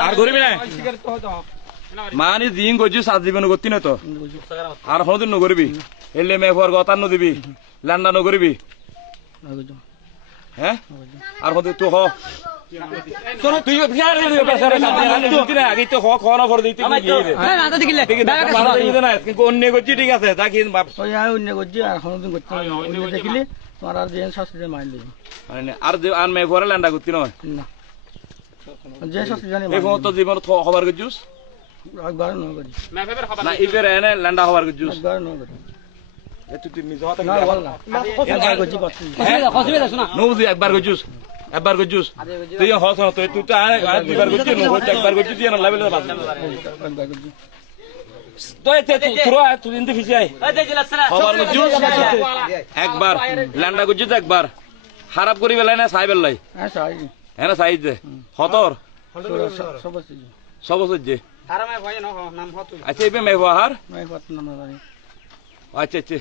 আর করবি না মানে দিন করছি সাত জীবন করতি না তো আর হদিন নগরবি এলে মেঘর গতার নদিবি ল্যান্ডা নগরবি হ্যাঁ আর হতে তো হ তুই আগে তো হ খাওয়া করে দিতে অন্য করছি ঠিক আছে তা কি অন্য করছি আর কোনোদিন করতে দেখিলে তোমার আর যে শাস্ত্রী মাইল দেবে আর আর মেঘরে ল্যান্ডা করতি নয় না যে শাস্ত্রী জানি এই তো জীবন হবার করছিস একবার নয় করি না এবার এনে ল্যান্ডা হবার করছিস একবার নয় করি তুই মিজ হতে না বল না একবার করছি পাচ্ছি নবুঝি একবার করছিস একবার করছিস তুই হস না তুই তো আর দুবার করছিস নবুঝি একবার করছিস না লাভে লাভ একবার করছি তুই ইন্দি ফিসিয়াই হবার করছিস একবার ল্যান্ডা করছিস একবার খারাপ করি বেলাই না সাই বেলাই হ্যাঁ সাই হ্যাঁ না সাইজ দে হতর সব আছে সব যে আচ্ছা এবার মেঘহার নাই পাত নাম জানি আচ্ছা আচ্ছা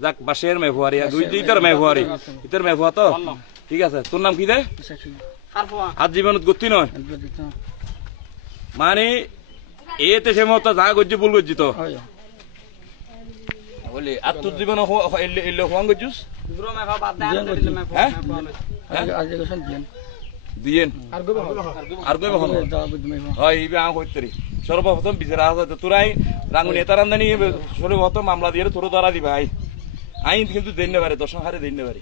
যাক বাসের মেঘুয়ারি দুই দুইটার মেঘুয়ারি ইতার মেঘুয়া তো ঠিক আছে তোর নাম কি দে আর জীবনত গতি নয় মানে এতে সে মতো যা করছি ভুল করছি তো বলি আর তোর জীবন এলে হওয়ান করছিস হ্যাঁ দিয়েন আর কই বহন হয় ইবে আ কইতরি সর্বপ্রথম বিচারা আছে তোরাই রাঙ্গুনি এত রান্দানি সর্বপ্রথম মামলা দিয়ে তোর ধরা দিবা আইন কিন্তু দিন পারে দর্শন হারে দিন পারে